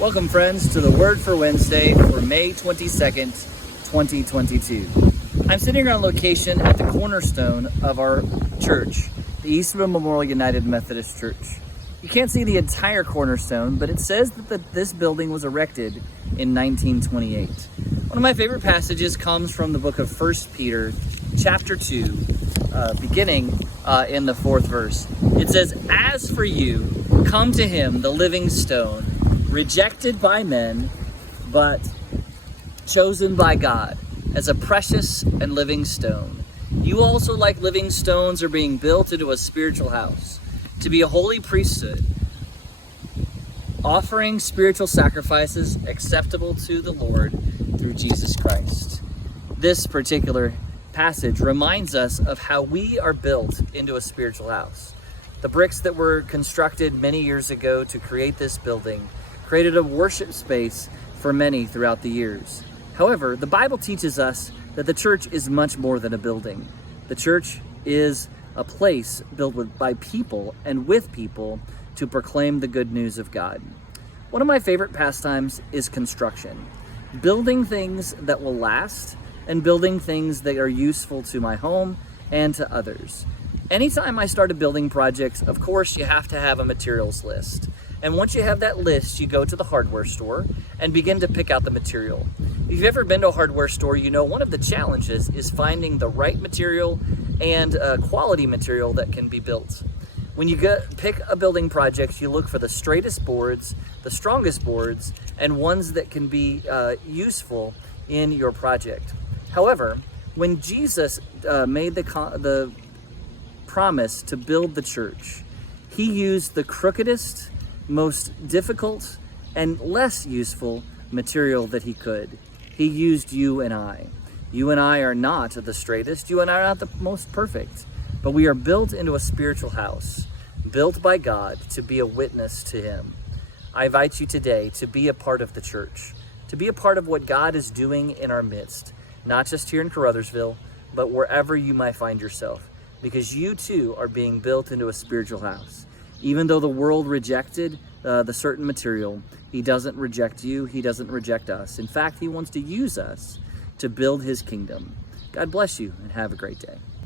Welcome, friends, to the Word for Wednesday for May 22nd, 2022. I'm sitting on location at the cornerstone of our church, the Eastville Memorial United Methodist Church. You can't see the entire cornerstone, but it says that this building was erected in 1928. One of my favorite passages comes from the book of 1 Peter, chapter 2, beginning in the 4th verse. It says, "As for you, come to him, the living stone, rejected by men, but chosen by God as a precious and living stone. You also, like living stones, are being built into a spiritual house, to be a holy priesthood, offering spiritual sacrifices acceptable to the Lord through Jesus Christ." This particular passage reminds us of how we are built into a spiritual house. The bricks that were constructed many years ago to create this building created a worship space for many throughout the years. However, the Bible teaches us that the church is much more than a building. The church is a place built by people and with people to proclaim the good news of God. One of my favorite pastimes is construction. Building things that will last and building things that are useful to my home and to others. Anytime I start a building project, of course, you have to have a materials list. And once you have that list, you go to the hardware store and begin to pick out the material. If you've ever been to a hardware store, you know one of the challenges is finding the right material and quality material that can be built. When you pick a building project, you look for the straightest boards, the strongest boards, and ones that can be useful in your project. However, when Jesus made the promise to build the church, he used the crookedest, most difficult, and less useful material that he could. He used you and I. You and I are not the straightest. You and I are not the most perfect. But we are built into a spiritual house, built by God to be a witness to him. I invite you today to be a part of the church, to be a part of what God is doing in our midst, not just here in Caruthersville, but wherever you might find yourself, because you too are being built into a spiritual house. Even though the world rejected the certain material, he doesn't reject you, he doesn't reject us. In fact, he wants to use us to build his kingdom. God bless you and have a great day.